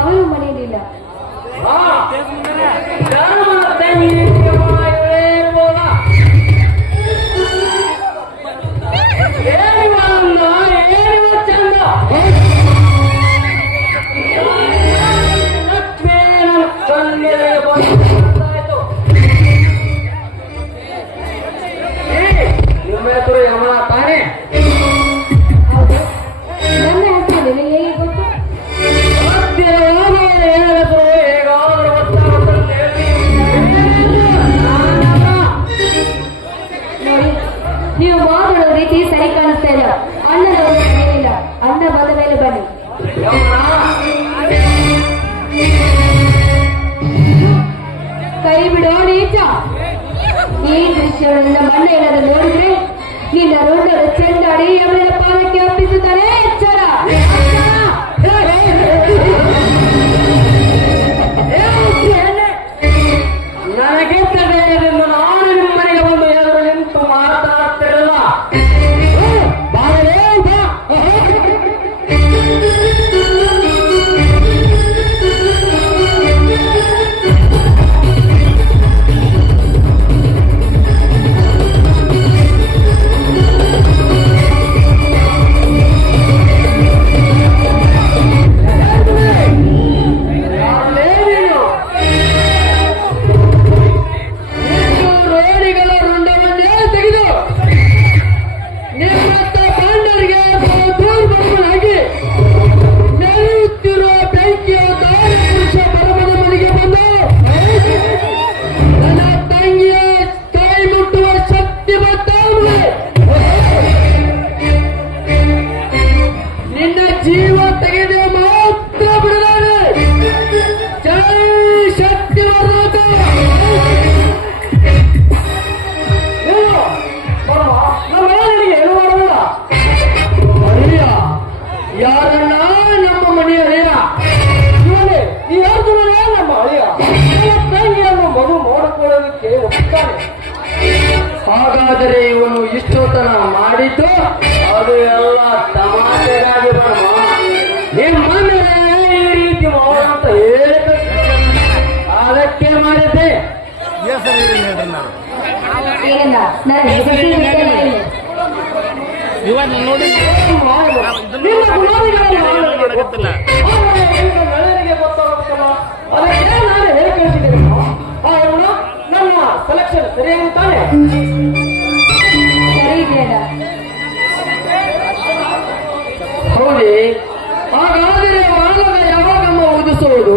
ಅವಳು ಮನೆಯಲ್ಲಿಲ್ಲ. ನೀವು ಮಾತಾಡೋ ರೀತಿ ಸರಿ ಕಾಣಿಸ್ತಾ ಇಲ್ಲ. ಅಣ್ಣನವರು ಮನೆಯಲ್ಲಿಲ್ಲ. ಅಣ್ಣ ಬಂದ ಮೇಲೆ ಬನ್ನಿ. ಕೈ ಬಿಡೋ ನೀಚ. ಈ ದೃಶ್ಯವನ್ನು ನಮ್ಮ ಅಣ್ಣ ಏನಾದ್ರು ನೋಡಿದ್ರೆ ನಿನ್ನ ರುಂಡರು ಚೆಂಡಾಡಿ ಅವಳ ಪಾಲಕ್ಕೆ ಒಪ್ಪಿಸುತ್ತಾರೆ. ಎಚ್ಚರ. ನನಗೆತ್ತದೆ ಎಂದು ನಾನು ನಿಮ್ಮ ಮನೆಗೆ ಬಂದು ಎದುರು ನಿಂತು ಮಾತಾಡ್ತಿರಲ್ಲ. ಯಾರನ್ನ ನಮ್ಮ ಮನೆಯ ಅಳಿಯ ಇವನೇ ಈ ಅರ್ಜುನನೇ ನಮ್ಮ ಅಳಿಯ. ತಂಗಿಯನ್ನು ಮಗು ನೋಡಿಕೊಳ್ಳೋದಕ್ಕೆ ಒಪ್ತಾನೆ. ಹಾಗಾದರೆ ಇವನು ಇಷ್ಟೊತ್ತನ ಮಾಡಿದ್ದು ಅದು ಎಲ್ಲ ತಮಾಷೆಗಾಗಿ ಬರುವ ನಿಮ್ಮನ್ನೇ ಈ ರೀತಿ ಮಾಡೋಂತ ಹೇಳಿ ಅದಕ್ಕೆ ಮಾಡಿದ್ದೆ. ನೋಡಿ ನನ್ನ ಸೆಲೆಕ್ಷನ್ ಸರಿ ಅಂತಾನೆ. ಹೌದೇ? ಹಾಗಾದರೆ ಮಾನವ ಯಾವಾಗಮ್ಮ ಓದಿಸುವುದು?